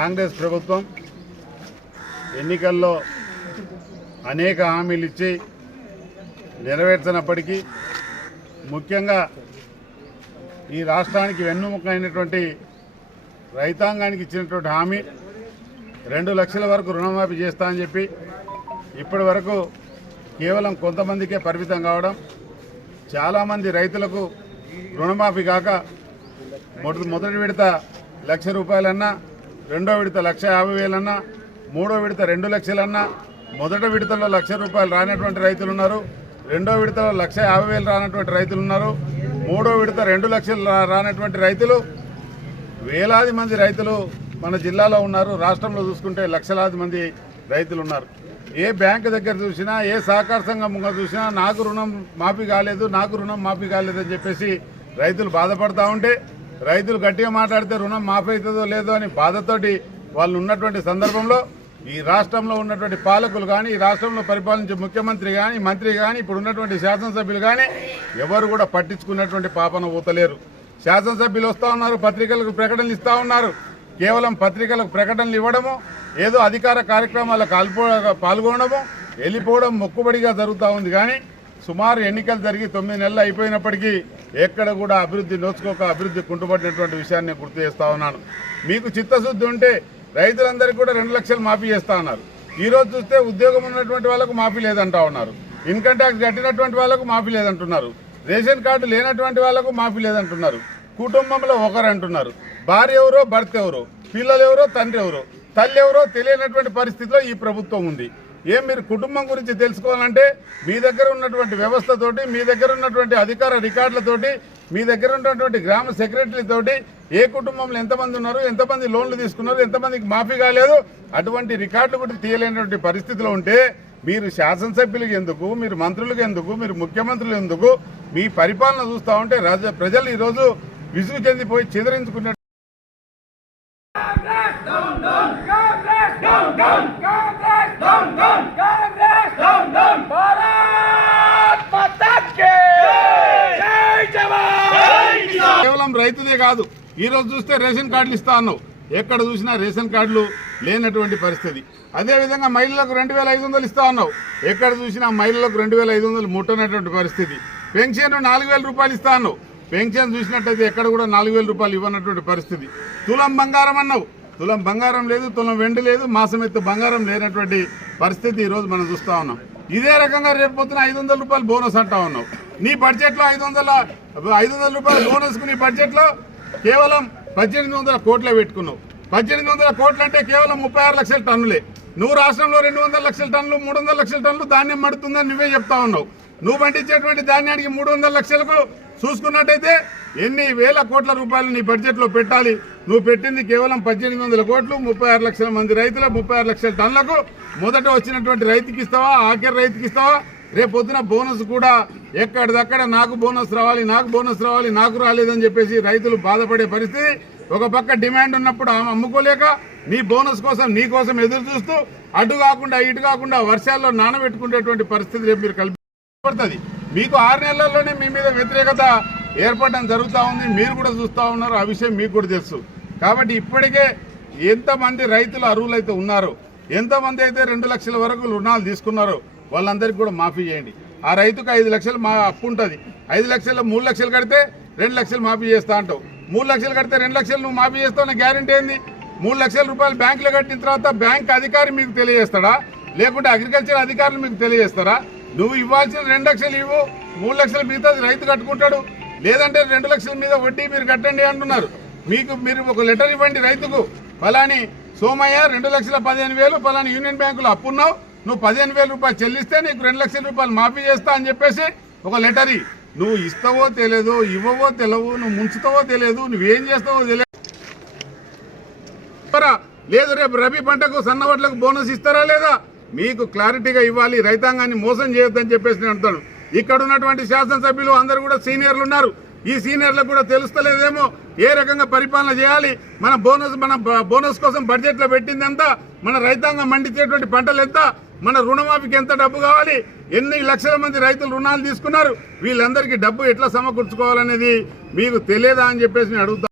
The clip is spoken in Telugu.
కాంగ్రెస్ ప్రభుత్వం ఎన్నికల్లో అనేక హామీలు ఇచ్చి నెరవేర్చినప్పటికీ ముఖ్యంగా ఈ రాష్ట్రానికి వెన్నుముకైనటువంటి రైతాంగానికి ఇచ్చినటువంటి హామీ 2 లక్షల వరకు రుణమాఫీ చేస్తా అని చెప్పి ఇప్పటి వరకు కేవలం కొంతమందికే పరిమితం కావడం, చాలామంది రైతులకు రుణమాఫీ కాక మొదటి విడత 1 లక్ష రూపాయలన్నా, రెండో విడత 1,50,000 మూడో విడత 2 లక్షలన్నా, మొదటి విడతలో 1 లక్ష రూపాయలు రానటువంటి రైతులు ఉన్నారు, రెండో విడతలో 1,50,000 రానటువంటి రైతులు ఉన్నారు, మూడో విడత 2 లక్షలు రానటువంటి రైతులు వేలాది మంది రైతులు మన జిల్లాలో ఉన్నారు. రాష్ట్రంలో చూసుకుంటే లక్షలాది మంది రైతులు ఉన్నారు. ఏ బ్యాంకు దగ్గర చూసినా, ఏ సహకార సంఘం ముంగ చూసినా నాకు రుణం మాఫీ కాలేదని చెప్పేసి రైతులు బాధపడతా ఉంటే, రైతులు గట్టిగా మాట్లాడితే రుణం మాఫీ అవుతుందో లేదో అని బాధతోటి వాళ్ళు ఉన్నటువంటి సందర్భంలో ఈ రాష్ట్రంలో ఉన్నటువంటి పాలకులు కానీ, ఈ రాష్ట్రంలో పరిపాలించే ముఖ్యమంత్రి కానీ, మంత్రి కానీ, ఇప్పుడు ఉన్నటువంటి శాసనసభ్యులు కానీ ఎవరు కూడా పట్టించుకున్నటువంటి పాపన ఊతలేరు. శాసనసభ్యులు వస్తూ ఉన్నారు, పత్రికలకు ప్రకటనలు ఇస్తూ ఉన్నారు. కేవలం పత్రికలకు ప్రకటనలు ఇవ్వడము, ఏదో అధికార కార్యక్రమాలకు పాల్గొనడము, వెళ్ళిపోవడం మొక్కుబడిగా జరుగుతూ ఉంది. కానీ సుమారు ఎన్నికలు జరిగి 9 నెలలు అయిపోయినప్పటికీ ఎక్కడ కూడా అభివృద్ధి నోచుకోక అభివృద్ధి కుంటుపడినటువంటి విషయాన్ని గుర్తు చేస్తూ ఉన్నాను. మీకు చిత్తశుద్ధి ఉంటే రైతులందరికీ కూడా 2 లక్షలు మాఫీ చేస్తా ఉన్నారు. ఈరోజు చూస్తే ఉద్యోగం ఉన్నటువంటి వాళ్ళకు మాఫీ లేదంటా ఉన్నారు, ఇన్కమ్ ట్యాక్స్ కట్టినటువంటి వాళ్ళకు మాఫీ లేదంటున్నారు, రేషన్ కార్డు లేనటువంటి వాళ్ళకు మాఫీ లేదంటున్నారు, కుటుంబంలో ఒకరు అంటున్నారు, భార్య ఎవరో భర్త ఎవరో, పిల్లలు ఎవరో తండ్రి ఎవరో, తల్లి ఎవరో తెలియనటువంటి పరిస్థితిలో ఈ ప్రభుత్వం ఉంది. మీరు కుటుంబం గురించి తెలుసుకోవాలంటే మీ దగ్గర ఉన్నటువంటి వ్యవస్థతోటి, మీ దగ్గర ఉన్నటువంటి అధికార రికార్డులతోటి, మీ దగ్గర ఉన్నటువంటి గ్రామ సెక్రటరీతోటి ఏ కుటుంబంలో ఎంతమంది ఉన్నారు, ఎంతమంది లోన్లు తీసుకున్నారు, ఎంతమందికి మాఫీ కాలేదు, అటువంటి రికార్డులు కూడా తీయలేనటువంటి పరిస్థితిలో ఉంటే మీరు శాసనసభ్యులకు ఎందుకు, మీరు మంత్రులకు ఎందుకు, మీరు ముఖ్యమంత్రులు ఎందుకు, మీ పరిపాలన చూస్తూ ఉంటే ప్రజలు ఈరోజు విసుగు చెందిపోయి చెదిరించుకున్న కేవలం రైతులే కాదు, ఈరోజు చూస్తే రేషన్ కార్డులు ఇస్తా అన్నావు, ఎక్కడ చూసినా రేషన్ కార్డులు లేనటువంటి పరిస్థితి. అదేవిధంగా మహిళలకు 2,500 ఇస్తా ఉన్నావు, ఎక్కడ చూసినా మహిళలకు 2,500 ముట్టనటువంటి పరిస్థితి. పెన్షన్ 4,000 రూపాయలు ఇస్తా అన్నావు, పెన్షన్ చూసినట్టయితే ఎక్కడ కూడా 4,000 రూపాయలు ఇవ్వనటువంటి పరిస్థితి. తులం బంగారం అన్నావు, తులం బంగారం లేదు, తులం వెండి లేదు, మాసం ఎత్తు బంగారం లేనటువంటి పరిస్థితి ఈరోజు మనం చూస్తూ ఉన్నాం. ఇదే రకంగా రేపు పొద్దున 500 రూపాయలు బోనస్ అంటా ఉన్నావు. నీ బడ్జెట్లో 500 రూపాయల బోనస్కు నీ బడ్జెట్లో కేవలం 1,800 కోట్లే పెట్టుకున్నావు. 1,800 కోట్లు అంటే కేవలం 36 లక్షల టన్నులే. నువ్వు రాష్ట్రంలో 200 లక్షల టన్నులు, 300 లక్షల టన్నులు ధాన్యం మడుతుందని నువ్వే చెప్తా ఉన్నావు. నువ్వు పండించేటువంటి ధాన్యానికి 300 లక్షలకు చూసుకున్నట్టయితే ఎన్ని వేల కోట్ల రూపాయలు నీ బడ్జెట్లో పెట్టాలి. నువ్వు పెట్టింది కేవలం 1,800 కోట్లు, 36 లక్షల మంది రైతుల 36 లక్షల టన్నులకు మొదట వచ్చినటువంటి రైతుకి ఇస్తావా, ఆఖరి రైతుకి ఇస్తావా? రేపు పొద్దున బోనస్ కూడా ఎక్కడిదక్కడ నాకు బోనస్ రావాలి, నాకు రాలేదని చెప్పేసి రైతులు బాధపడే పరిస్థితి. ఒక పక్క డిమాండ్ ఉన్నప్పుడు అమ్ముకోలేక నీ బోనస్ కోసం, నీ కోసం ఎదురు చూస్తూ అటు కాకుండా ఇటు కాకుండా వర్షాల్లో నానబెట్టుకునేటువంటి పరిస్థితి రేపు మీరు కల్పించబడుతుంది. మీకు 6 నెలల్లోనే మీ మీద వ్యతిరేకత ఏర్పడడం జరుగుతూ ఉంది, మీరు కూడా చూస్తూ ఉన్నారు, ఆ విషయం మీకు కూడా తెలుసు. కాబట్టి ఇప్పటికే ఎంతమంది రైతులు అర్హులైతే ఉన్నారో, ఎంతమంది అయితే 2 లక్షల వరకు రుణాలు తీసుకున్నారో వాళ్ళందరికీ కూడా మాఫీ చేయండి. ఆ రైతుకు 5 లక్షలు అప్పు ఉంటుంది, 5 లక్షలు 3 లక్షలు కడితే 2 లక్షలు మాఫీ చేస్తా అంటావు, 3 లక్షలు కడితే 2 లక్షలు నువ్వు మాఫీ చేస్తావు, గ్యారెంటీ ఏంది? 3 లక్షల రూపాయలు బ్యాంకులో కట్టిన తర్వాత బ్యాంక్ అధికారి మీకు తెలియజేస్తాడా, లేకుంటే అగ్రికల్చర్ అధికారులు మీకు తెలియజేస్తారా? నువ్వు ఇవ్వాల్సిన 2 లక్షలు ఇవ్వు, 3 లక్షల మిగతా రైతు కట్టుకుంటాడు, లేదంటే 2 లక్షల మీద వడ్డీ మీరు కట్టండి అంటున్నారు. మీరు ఒక లెటర్ ఇవ్వండి రైతుకు, ఫలాని సోమయ్య 2,15,000 ఫలాని యూనియన్ బ్యాంకులో అప్పున్నావు, నువ్వు 15,000 రూపాయలు చెల్లిస్తే నీకు 2 లక్షల రూపాయలు మాఫీ చేస్తా అని చెప్పేసి ఒక లెటర్ నువ్వు ఇస్తావో తెలియదు, ఇవ్వవో తెలియవు, నువ్వు ముంచుతావో తెలియదు, నువ్వేం చేస్తావో తెలియదు. లేదు రేపు రబీ పంటకు సన్నవడ్లకు బోనస్ ఇస్తారా లేదా? మీకు క్లారిటీగా ఇవ్వాలి, రైతాంగాన్ని మోసం చేయొద్దని చెప్పేసి నేను అంటాను. ఇక్కడ ఉన్నటువంటి శాసనసభ్యులు అందరూ కూడా సీనియర్లు ఉన్నారు, ఈ సీనియర్లకు కూడా తెలుస్తలేదేమో ఏ రకంగా పరిపాలన చేయాలి. మన బోనస్ కోసం బడ్జెట్లో పెట్టింది ఎంత, మన రైతాంగం పండించేటువంటి పంటలు ఎంత, మన రుణమాఫీకి ఎంత డబ్బు కావాలి, ఎన్ని లక్షల మంది రైతులు రుణాలు తీసుకున్నారు, వీళ్ళందరికీ డబ్బు ఎట్లా సమకూర్చుకోవాలనేది మీకు తెలియదా అని చెప్పేసి నేను అడుగుతాను.